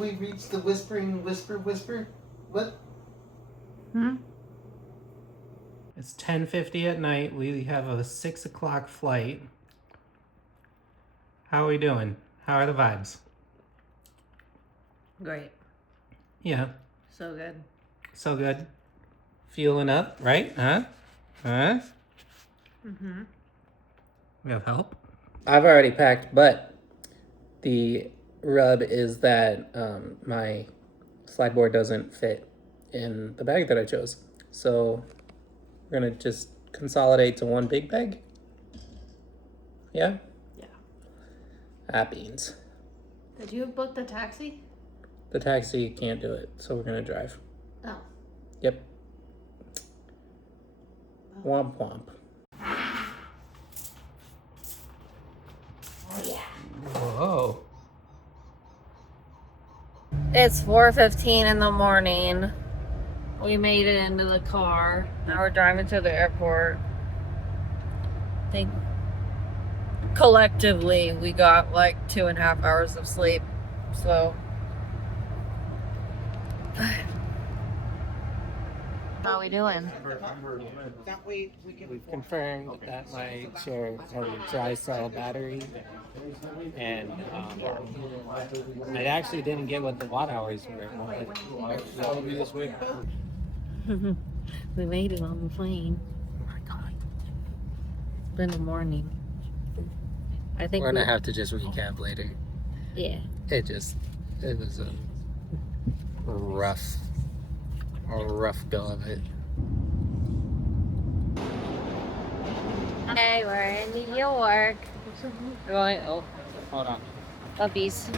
we reached the whispering whisper? What? It's 10:50 at night. We have a 6 o'clock flight. How are we doing? How are the vibes? Great. Yeah. So good. So good. Fueling up, right? Huh? Mm-hmm. We have help? I've already packed, but the rub is that my slide board doesn't fit in the bag that I chose. So we're gonna just consolidate to one big bag. Yeah? Yeah. Beans. Did you book the taxi? The taxi can't do it, so we're gonna drive. Oh. Yep. Womp womp. Oh yeah. Whoa. It's 4:15 in the morning. We made it into the car. Now we're driving to the airport. I think collectively we got like 2.5 hours of sleep. So how are we doing? We've confirmed that my chair has a dry cell battery, and I actually didn't get what the watt hours were. That'll be this week. We made it on the plane. Oh my god. It's been a morning. I think We're gonna have to just recap later. Yeah. It was a rough go of it. Hey, we're in New York. We're going, oh, Hold on. puppies.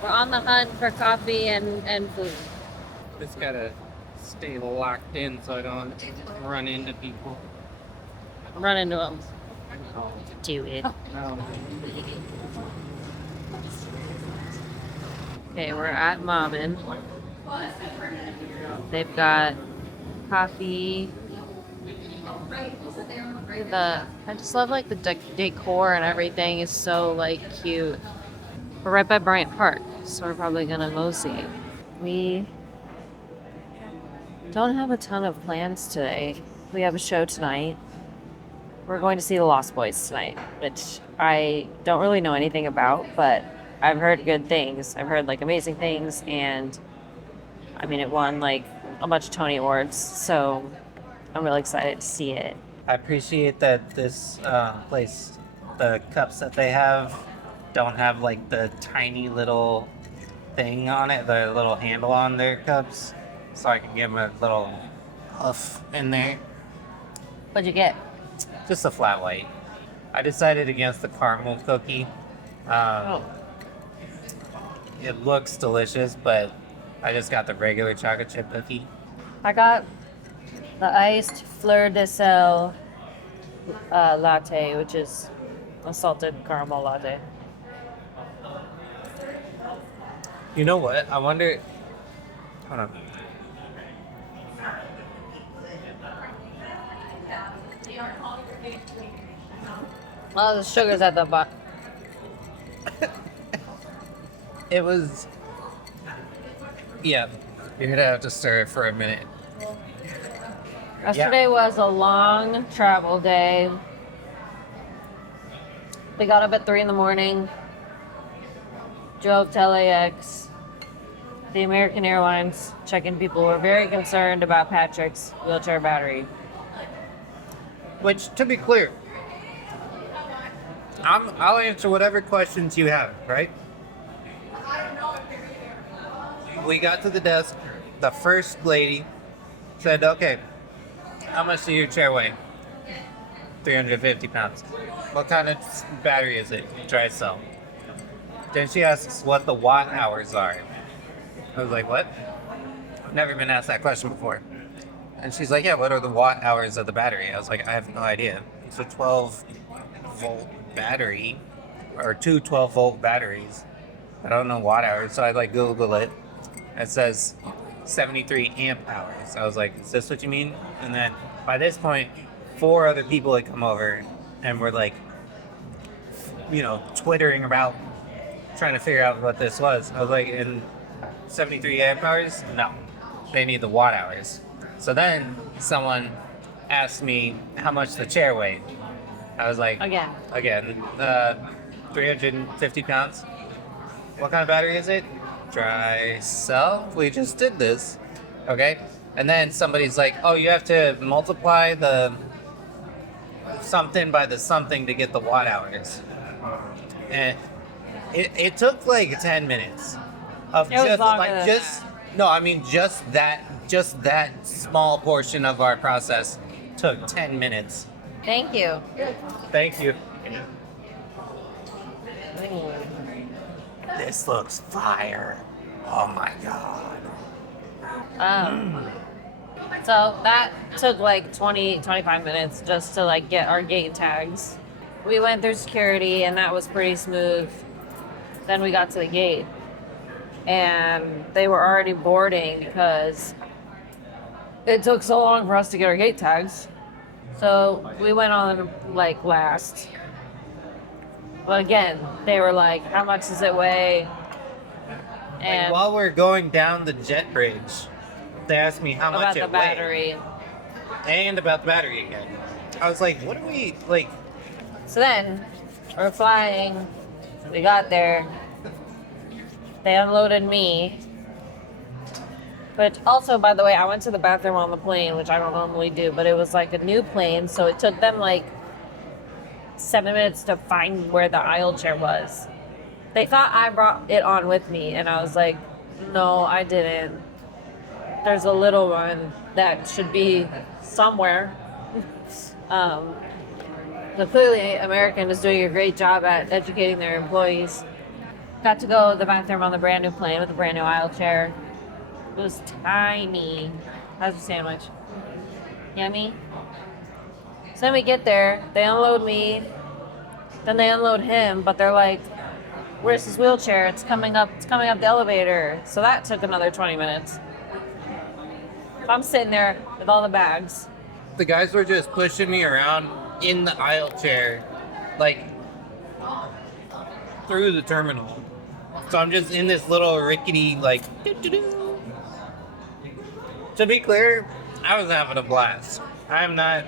We're on the hunt for coffee and food. Just gotta stay locked in so I don't run into people. Run into them. Do it. Okay, we're at Momin. They've got coffee. I just love like the decor and everything is so like cute. We're right by Bryant Park, so we're probably gonna mosey. We don't have a ton of plans today. We have a show tonight. We're going to see the Lost Boys tonight, which I don't really know anything about, but I've heard good things. I've heard like amazing things, and I mean, it won like a bunch of Tony Awards, so I'm really excited to see it. I appreciate that this place, the cups that they have, don't have like the tiny little thing on it, the little handle on their cups, so I can give them a little puff in there. What'd you get? Just a flat white. I decided against the caramel cookie. It looks delicious, but I just got the regular chocolate chip cookie. I got the iced fleur de sel latte, which is a salted caramel latte. You know what? I wonder. Hold on. Oh, the sugar's at the bottom. It was. Yeah, you're gonna have to stir it for a minute. Yesterday was a long travel day. We got up at 3 in the morning, drove to LAX. The American Airlines check-in people were very concerned about Patrick's wheelchair battery. Which, to be clear, I'll answer whatever questions you have, right? We got to the desk. The first lady said, okay, how much does your chair weigh? 350 pounds. What kind of battery is it? Dry cell. Then she asks what the watt hours are. I was like, what? Never been asked that question before. And she's like, yeah, what are the watt hours of the battery? I was like, I have no idea. It's a 12 volt battery, or two 12 volt batteries. I don't know watt hours, so I like Google it. It says 73 amp hours. I was like, is this what you mean? And then by this point, 4 other people had come over and were like, you know, twittering about trying to figure out what this was. I was like, in 73 amp hours? No, they need the watt hours. So then someone asked me how much the chair weighed. I was like, Again. 350 pounds. What kind of battery is it? Dry cell. We just did this. Okay. And then somebody's like, oh, you have to multiply the something by the something to get the watt hours. And it took like 10 minutes of It was just longer like than just that. no, I mean just that small portion of our process took 10 minutes. Thank you. Thank you. Mm. This looks fire. Oh my god. So that took like 25 minutes just to like get our gate tags. We went through security and that was pretty smooth. Then we got to the gate and they were already boarding because it took so long for us to get our gate tags. So we went on like last. But again, they were like, how much does it weigh? And While we're going down the jet bridge, they asked me how about much the it battery. weighed. And about the battery again. I was like, what are we like? So then we're flying. We got there. They unloaded me. Which also, by the way, I went to the bathroom on the plane, which I don't normally do, but it was like a new plane, so it took them like 7 minutes to find where the aisle chair was. They thought I brought it on with me, and I was like, no, I didn't. There's a little one that should be somewhere. So clearly, American is doing a great job at educating their employees. Got to go to the bathroom on the brand new plane with a brand new aisle chair. It was tiny. How's the sandwich? Yummy? So then we get there, they unload me, then they unload him, but they're like, where's his wheelchair? It's coming up the elevator. So that took another 20 minutes. So I'm sitting there with all the bags. The guys were just pushing me around in the aisle chair, like through the terminal. So I'm just in this little rickety, like, doo-doo-doo. To be clear, I was having a blast. I'm not.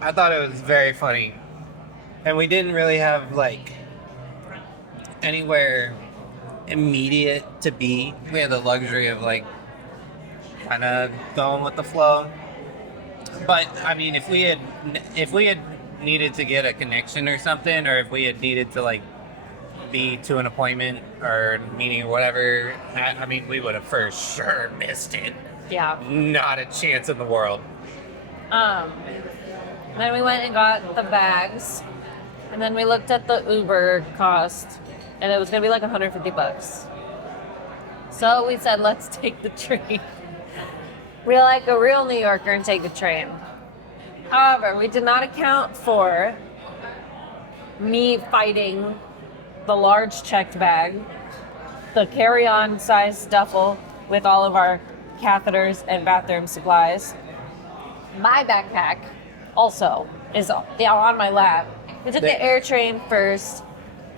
I thought it was very funny. And we didn't really have, like, anywhere immediate to be. We had the luxury of, like, kind of going with the flow. But I mean, if we had needed to get a connection or something, or if we had needed to like be to an appointment or meeting or whatever, I mean, we would have for sure missed it. Yeah. Not a chance in the world. Then we went and got the bags, and then we looked at the Uber cost, and it was gonna be like $150. So we said, let's take the train. We're like a real New Yorker and take the train. However, we did not account for me fighting the large checked bag, the carry-on size duffel with all of our catheters and bathroom supplies. My backpack also is on my lap. We took the air train first,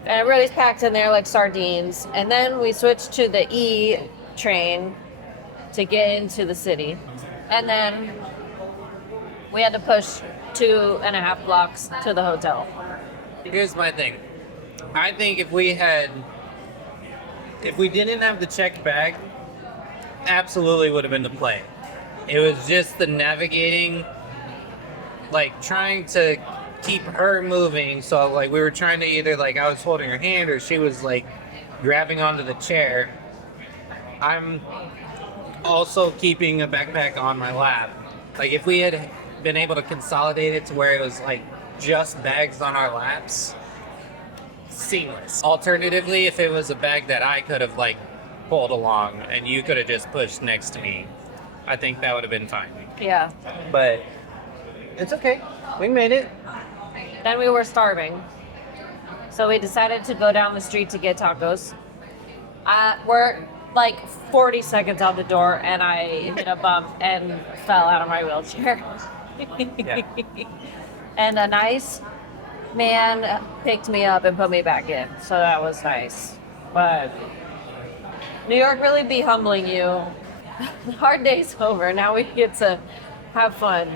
and everybody's packed in there like sardines. And then we switched to the E train to get into the city. And then we had to push 2.5 blocks to the hotel. Here's my thing. I think if we didn't have the checked bag, absolutely would have been the play. It was just the navigating, like trying to keep her moving. So like we were trying to either like I was holding her hand or she was like grabbing onto the chair. I'm also keeping a backpack on my lap. Like if we had been able to consolidate it to where it was like just bags on our laps, seamless. Alternatively, if it was a bag that I could have like pulled along and you could have just pushed next to me, I think that would have been fine. Yeah. But it's okay. We made it. Then we were starving. So we decided to go down the street to get tacos. We're like 40 seconds out the door and I hit a bump and fell out of my wheelchair. Yeah. And a nice man picked me up and put me back in, so that was nice. But New York really be humbling you. The hard day's over. Now we get to have fun.